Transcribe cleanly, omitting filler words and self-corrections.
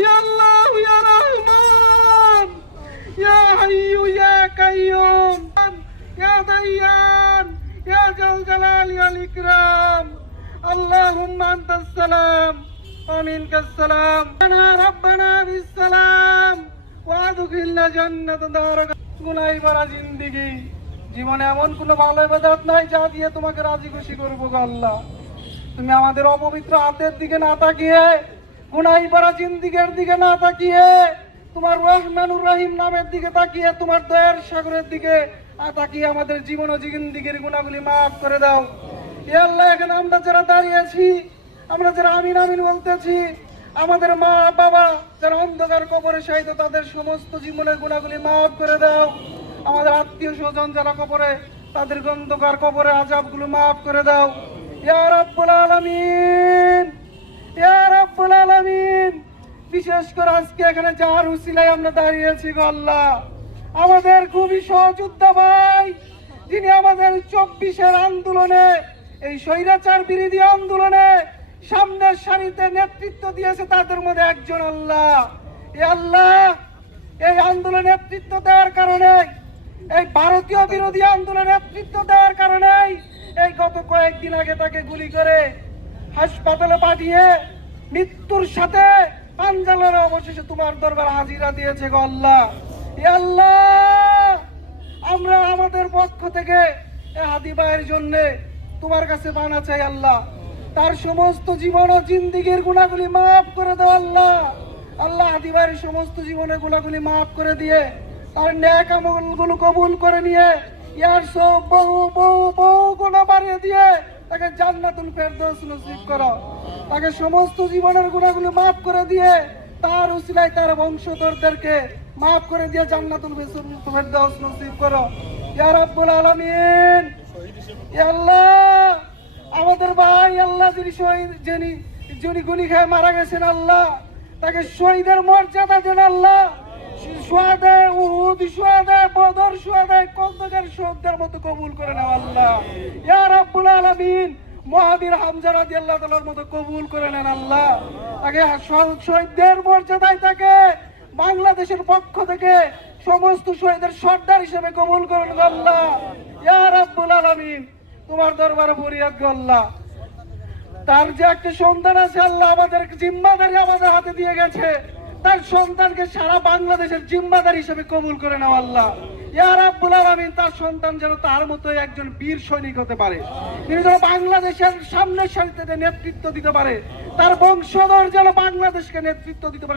ইয়া আল্লাহ ইয়া রহমান ইয়া হাইয়্যু ইয়া কাইয়্যুম ইয়া দাইয়ান ইয়া জাল জালালি ওয়াল ইকরাম আল্লাহুম্মা আনতাস সালাম ওয়া মিনকাস সালাম আনা রাব্বানা বিস সালাম ওয়া আদখিলনা জান্নাতা দারাক। গুনাহ ভরা জিন্দেগি, জীবনে এমন কোনো ভালো ইবাদত নাই যা দিয়ে তোমাকে রাজি খুশি করব গো আল্লাহ। তুমি আমাদের অপবিত্র হাতের দিকে না তাকিয়ে, গুনাহ ভরা জিন্দেগির দিকে না তাকিয়ে, তোমার রহমানুর রহিম নামের দিকে তাকিয়ে, তোমার দয়ার সাগরের দিকে তাকিয়ে আমাদের জীবন ও জিন্দেগির গুনাহগুলি মাফ করে দাও। হে আল্লাহ, এখানে আমরা যারা দাঁড়িয়েছি, আমরা যারা আমিন আমিন বলতেছি, আমাদের মা বাবা যারা অন্ধকার কবরে শায়িত, তাদের সমস্ত জীবনের গুনাহগুলি মাফ করে দাও। আমাদের আত্মীয় স্বজন যারা কবরে, তাদের অন্ধকার কবরে আযাবগুলো মাফ করে দাও। ইয়া রাব্বুল আলামিন, ইয়া রাব্বুল আলামিন, বিশেষ করে আজকে এখানে যার উসিলায় আমরা দাঁড়িয়েছি গো আল্লাহ, আমাদের খুবই সহযোদ্ধা ভাই, যিনি আমাদের 24-এর আন্দোলনে, এই স্বৈরাচার বিরোধী আন্দোলনে সামনের সারিতে নেতৃত্ব দিয়েছে, তাদের মধ্যে একজন আল্লাহ। এ আল্লাহ, এই আন্দোলনে নেতৃত্ব দেওয়ার কারণে, এই ভারতীয় বিরোধী আন্দোলনে নেতৃত্ব দেওয়ার কারণে এই গত কয়েকদিন আগে তাকে গুলি করে হাসপাতালে পাঠিয়ে মৃত্যুর সাথে পাঞ্জালের অবশেষে তোমার দরবার হাজিরা দিয়েছে গো আল্লাহ। এ আল্লাহ, আমরা আমাদের পক্ষ থেকে হাদি ভাইয়ের জন্য তোমার কাছে পানা চাই আল্লাহ, তার সমস্ত জীবন ও জিন্দেগির গুনাহগুলি মাফ করে দাও আল্লাহ। আল্লাহ, হাদি ভাইয়ের সমস্ত জীবনের গুনাহগুলি মাফ করে দিয়ে তার নেক আমলগুলো কবুল করে নিয়ে ইয়ার সব বহু বহু বহু গুনাহ বাড়িয়ে দিয়ে তাকে জান্নাতুল ফেরদৌস নসিব করো। তাকে সমস্ত জীবনের গুনাহগুলো মাফ করে দিয়ে তার উসিলায় তার বংশধরদেরকে মাফ করে দিয়ে জান্নাতুল ফেরদৌস নসিব করো। ইয়া রাব্বুল আলামিন, ইয়া আল্লাহ, আমাদের ভাই আল্লাহ যিনি গুলি খেয়ে মারা গেছেন আল্লাহ, তাকে শহীদের মর্যাদা দেন আল্লাহ। শুহাদা উহুদ, শুহাদা বদর, শুহাদা খন্দকের শহীদদের মতো কবুল করে নাও আল্লাহ। ইয়া রাব্বুল আলামিন, মুহাজির হামজা রাদিয়াল্লাহু তাআলার মতো কবুল করে নেন আল্লাহ। তাকে শহীদদের মর্যাদায় তাকে বাংলাদেশের পক্ষ থেকে সমস্ত শহীদের সর্দার হিসেবে কবুল করেন আল্লাহ। ইয়া রাব্বুল আলামিন, তোমার দরবারে ফরিয়াদ গো আল্লাহ, তার যে একটা সন্তান আছে আল্লাহ, আমাদের জিম্মাদারি আমাদের হাতে দিয়ে গেছে, তার সন্তানকে সারা বাংলাদেশের জিম্মাদার হিসেবে কবুল করে নাও আল্লাহ। ইয়া রাব্বুল আলামিন, তার সন্তান যেন তার মতো একজন বীর সৈনিক হতে পারে, তিনি যেন বাংলাদেশের সামনের সারিতে নেতৃত্ব দিতে পারে, তার বংশধর যেন বাংলাদেশকে নেতৃত্ব দিতে পারে।